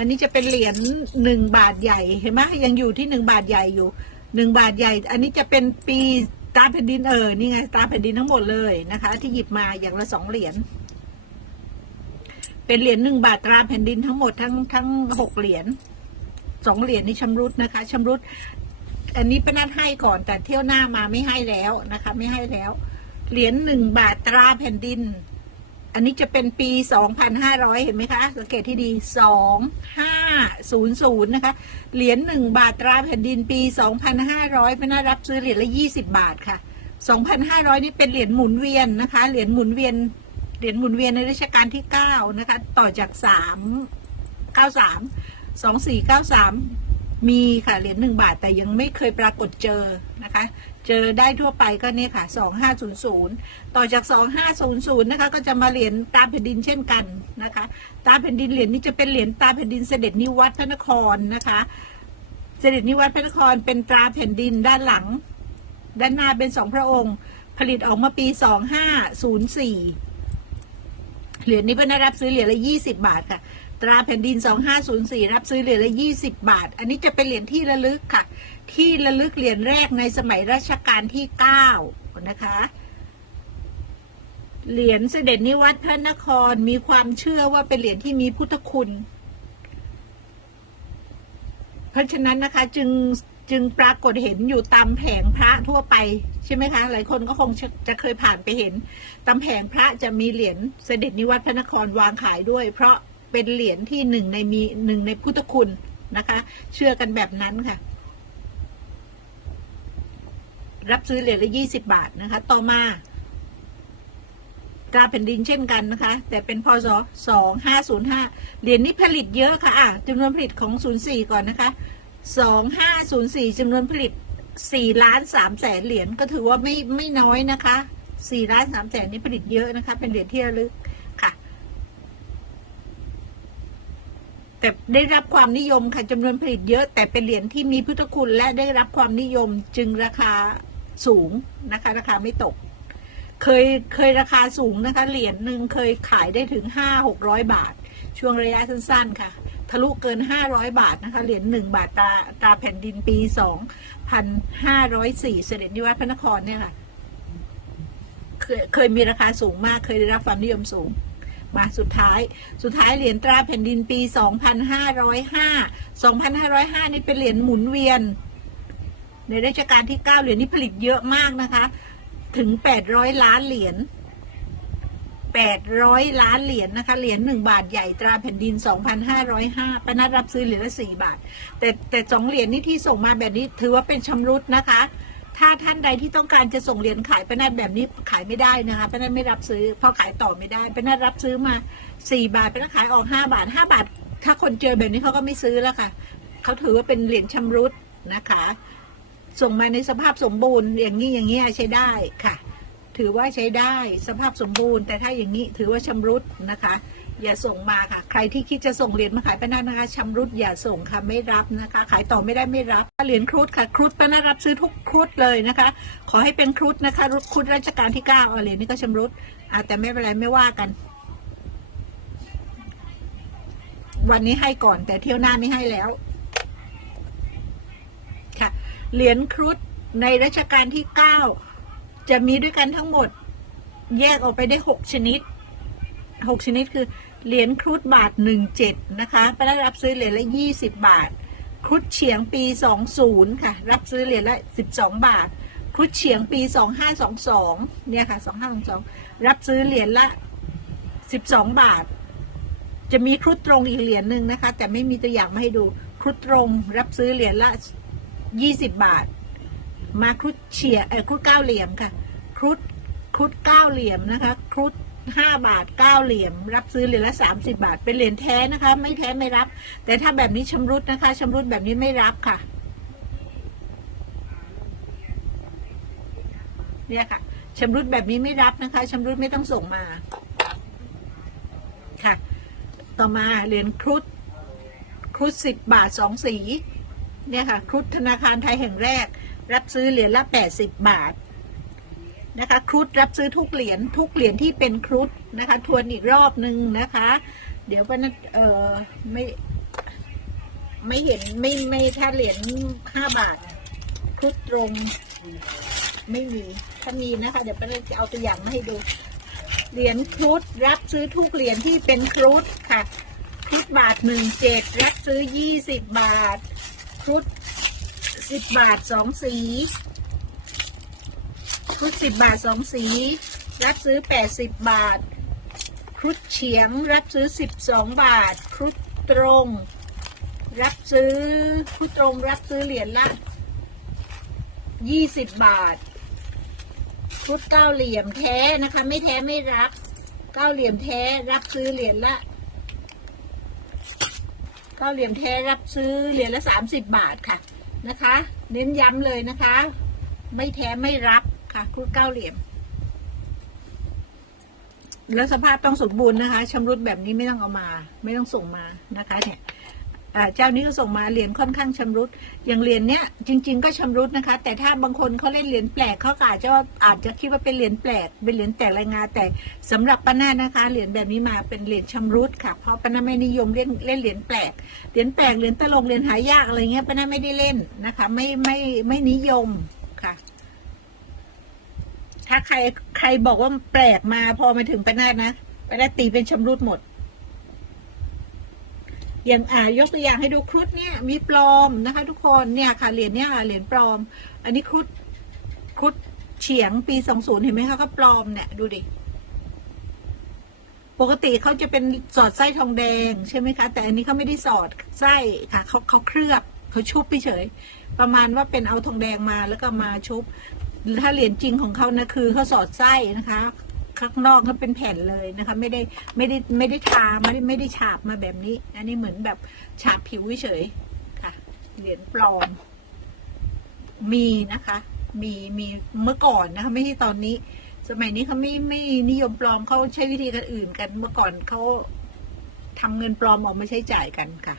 อันนี้จะเป็นเหรียญหนึ่งบาทใหญ่เห็นไหมยังอยู่ที่หนึ่งบาทใหญ่อยู่หนึ่งบาทใหญ่ อันนี้จะเป็นปีตราแผ่นดินเออนี่ไงตราแผ่นดินทั้งหมดเลยนะคะ ที่หยิบมาอย่างละสองเหรียญเป็นเหรียญหนึ่งบาทตราแผ่นดินทั้งหมดทั้งทั้งหกเหรียญสองเหรียญนี่ชำรุดนะคะชำรุด อันนี้ป้านัดให้ก่อนแต่เที่ยวหน้ามาไม่ให้แล้วนะคะ ไม่ให้แล้ว เหรียญหนึ่งบาทตราแผ่นดิน อันนี้จะเป็นปี 2,500 เห็นไหมคะ สังเกตที่ดี 2500 นะคะ เหรียญ1บาทตราแผ่นดินปี 2,500เป็นน่ารับซื้อเหรียญละ 20 บาทค่ะ 2,500 นี่เป็นเหรียญหมุนเวียนนะคะ เหรียญหมุนเวียน เหรียญหมุนเวียนในรัชกาลที่ 9 นะคะ ต่อจาก 3 93 2493 มีค่ะ เหรียญ1บาทแต่ยังไม่เคยปรากฏเจอนะคะ เจอได้ทั่วไปก็นี่ค่ะ 2500 ต่อจาก 2500 นะคะ ก็จะมาเหรียญตาแผ่นดินเช่นกันนะคะ ตาแผ่นดินเหรียญนี้จะเป็นเหรียญตาแผ่นดินเสด็จนิวัฒน์พระนครนะคะ เสด็จนิวัฒน์พระนครเป็นตราแผ่นดินด้านหลัง ด้านหน้าเป็นสองพระองค์ ผลิตออกมาปี 2504 เหรียญนี้เพิ่นรับซื้อเหรียญละ 20 บาทค่ะตราแผ่นดิน 2504 รับซื้อเหรียญละ 20 บาท อันนี้จะเป็นเหรียญที่ระลึกค่ะ ที่ระลึกเหรียญแรกในสมัยรัชกาลที่ 9 นะคะ เหรียญเสด็จนิวัฒน์พระนครมีความเชื่อว่าเป็นเหรียญที่มีพุทธคุณ เพราะฉะนั้นนะคะจึงจึงปรากฏเห็นอยู่ตามแผงพระทั่วไปใช่ไหมคะ หลายคนก็คงจะเคยผ่านไปเห็นตามแผงพระจะมีเหรียญเสด็จนิวัฒน์พระนครวางขายด้วย เพราะเป็นเหรียญที่หนึ่งในมีหนึ่งในพุทธคุณนะคะ เชื่อกันแบบนั้นค่ะ รับซื้อเหรียญละยี่สิบาทนะคะ ต่อมาตราแผ่นดินเช่นกันนะคะ แต่เป็นพศสองห้าศูนย์ห้าเหรียญนี้ผลิตเยอะค่ะอะจำนวนผลิตของศูนย์สี่ก่อนนะคะสองห้าศูนย์สี่จำนวนผลิตสี่ล้านสามแสนเหรียญก็ถือว่าไม่ไม่น้อยนะคะสี่ล้านสามแสนนี้ผลิตเยอะนะคะ เป็นเหรียญที่ระลึกค่ะ แต่ได้รับความนิยมค่ะจำนวนผลิตเยอะ แต่เป็นเหรียญที่มีพุทธคุณและได้รับความนิยมจึงราคา สูงนะคะ ราคาไม่ตก เคยเคยราคาสูงนะคะ เหรียญหนึ่งเคยขายได้ถึงห้าหกร้อยบาท ช่วงระยะสั้นๆ ค่ะ ทะลุเกินห้าร้อยบาทนะคะ เหรียญหนึ่งบาทตาตาแผ่นดินปีสองพันห้าร้อยสี่เสด็จนิวัฒน์พระนครเนี่ยค่ะเคยเคยมีราคาสูงมาก เคยได้รับความนิยมสูงมาสุดท้าย สุดท้ายเหรียญตราแผ่นดินปี 2505 2505 นี่เป็นเหรียญหมุนเวียน ในรัชกาลที่ 9 เหรียญนี้ผลิตเยอะมากนะคะ ถึง 800 ล้านเหรียญ800 ล้านเหรียญนะคะ เหรียญ1บาทใหญ่ตราแผ่นดิน 2,505ปนัดรับซื้อเหรียญละ4บาท แต่แต่สองเหรียญนี้ที่ส่งมาแบบนี้ถือว่าเป็นชำรุดนะคะ ถ้าท่านใดที่ต้องการจะส่งเหรียญขายปนัดแบบนี้ขายไม่ได้นะคะปนัดไม่รับซื้อพราะขายต่อไม่ได้ปนัดรับซื้อมา 4 บาทปนัดขายออก 5 บาท 5 บาท ถ้าคนเจอแบบนี้เขาก็ไม่ซื้อแล้วค่ะเขาถือว่าเป็นเหรียญชำรุดนะคะ ส่งมาในสภาพสมบูรณ์ อย่างนี้อย่างนี้ใช้ได้ค่ะ ถือว่าใช้ได้สภาพสมบูรณ์ แต่ถ้าอย่างนี้ถือว่าชำรุดนะคะ อย่าส่งมาค่ะ ใครที่คิดจะส่งเหรียญมาขายป้านานะคะชำรุดอย่าส่งค่ะไม่รับนะคะ ขายต่อไม่ได้ไม่รับเหรียญครุฑค่ะครุฑป้านารับซื้อทุกครุฑเลยนะคะ ขอให้เป็นครุฑนะคะครุฑรัชกาลที่เก้าเอาเหรียญนี้ก็ชำรุดอะแต่ไม่เป็นไรไม่ว่ากันวันนี้ให้ก่อนแต่เที่ยวหน้าไม่ให้แล้ว เหรียญครุฑในรัชกาลที่เก้าจะมีด้วยกันทั้งหมด แยกออกไปได้หกชนิดหกชนิดคือเหรียญครุฑบาทหนึ่งเจ็ดนะคะไปได้รับซื้อเหรียญละยี่สิบบาท ครุฑเฉียงปีสองศูนย์ค่ะ รับซื้อเหรียญละสิบสองบาท ครุฑเฉียงปีสองห้าสองสองเนี่ยค่ะสองห้าสองสองรับซื้อเหรียญละสิบสองบาท จะมีครุฑตรงอีกเหรียญหนึ่งนะคะ แต่ไม่มีตัวอย่างมาให้ดู ครุฑตรงรับซื้อเหรียญละ ยี่สิบบาท มาครุฑเฉียเออครุฑเก้าเหลี่ยมค่ะ ครุฑครุฑเก้าเหลี่ยมนะคะ ครุฑห้าบาทเก้าเหลี่ยม รับซื้อเหรียญละสามสิบาท เป็นเหรียญแท้นะคะ ไม่แท้ไม่รับ แต่ถ้าแบบนี้ชำรุดนะคะชำรุดแบบนี้ไม่รับค่ะ เนี่ยค่ะชำรุดแบบนี้ไม่รับนะคะชำรุดไม่ต้องส่งมา ค่ะ ต่อมาเหรียญครุฑครุฑสิบบาทสองสี เนี่ยค่ะครุฑธนาคารไทยแห่งแรก รับซื้อเหรียญละแปดสิบบาทนะคะครุฑรับซื้อทุกเหรียญทุกเหรียญที่เป็นครุฑนะคะ ทวนอีกรอบหนึ่งนะคะ เดี๋ยวป้านัดเออไม่ไม่เห็นไม่ไม่ถ้าเหรียญห้าบาทครุฑตรงไม่มีถ้ามีนะคะ เดี๋ยวป้าจะเอาตัวอย่างมาให้ดู เหรียญครุฑรับซื้อทุกเหรียญที่เป็นครุฑค่ะครุฑบาทหนึ่งเจ็ดรับซื้อยี่สิบบาท ครุฑสิบบาทสองสีครุฑสิบบาทสองสี รับซื้อแปดสิบบาท ครุฑเฉียงรับซื้อสิบสองบาท ครุฑตรง รับซื้อครุฑตรงรับซื้อเหรียญละยี่สิบบาทชุดเก้าเหลี่ยมแท้นะคะ ไม่แท้ไม่รับ เก้าเหลี่ยมแท้รับซื้อเหรียญละ เก้าเหลี่ยมแท้รับซื้อเหรียญละสามสิบบาทค่ะนะคะ เน้นย้ำเลยนะคะ ไม่แท้ไม่รับค่ะครุฑเก้าเหลี่ยม แล้วสภาพต้องสมบูรณ์นะคะชำรุดแบบนี้ไม่ต้องเอามา ไม่ต้องส่งมานะคะเนี่ย เจ้านี้ก็ส่งมาเหรียญค่อนข้างชำรุด อย่างเหรียญเนี้ยจริง ๆ ก็ชำรุดนะคะ แต่ถ้าบางคนเขาเล่นเหรียญแปลกเขาอาจจะอาจจะคิดว่าเป็นเหรียญแปลก เป็นเหรียญแต่รายงานแต่สำหรับป้านานะคะเหรียญแบบนี้มาเป็นเหรียญชำรุดค่ะ เพราะป้านาไม่นิยมเล่นเล่นเหรียญแปลก เหรียญแปลกเหรียญตลกเหรียญหายากอะไรเงี้ยป้านาไม่ได้เล่นนะคะ ไม่ไม่ไม่นิยมค่ะ ถ้าใครใครบอกว่าแปลกมาพอมาถึงป้านานะป้านาตีเป็นชำรุดหมด อย่างอ่ายกตัวอย่างให้ดูครุฑเนี่ยมีปลอมนะคะ ทุกคนเนี่ยค่ะเหรียญเนี่ยค่ะเหรียญปลอม อันนี้ครุฑครุฑเฉียงปีสองศูนย์เห็นไหมคะก็ปลอมเนี่ยดูดิปกติเขาจะเป็นสอดไส้ทองแดงใช่ไหมคะ แต่อันนี้เขาไม่ได้สอดไส้ค่ะเขาเขาเคลือบเขาชุบไปเฉย ประมาณว่าเป็นเอาทองแดงมาแล้วก็มาชุบถ้าเหรียญจริงของเขานะคือเขาสอดไส้นะคะ ข้างนอกเขาเป็นแผ่นเลยนะคะ ไม่ได้ไม่ได้ไม่ได้ทาไม่ได้ไม่ได้ฉาบมาแบบนี้ อันนี้เหมือนแบบฉาบผิวเฉยค่ะ เหรียญปลอม มีนะคะ มีมีเมื่อก่อนนะคะ ไม่ใช่ตอนนี้ สมัยนี้เขาไม่ไม่นิยมปลอมเขาใช้วิธีการอื่นกันเมื่อก่อนเขาทำเงินปลอมออกมาใช้จ่ายกันค่ะ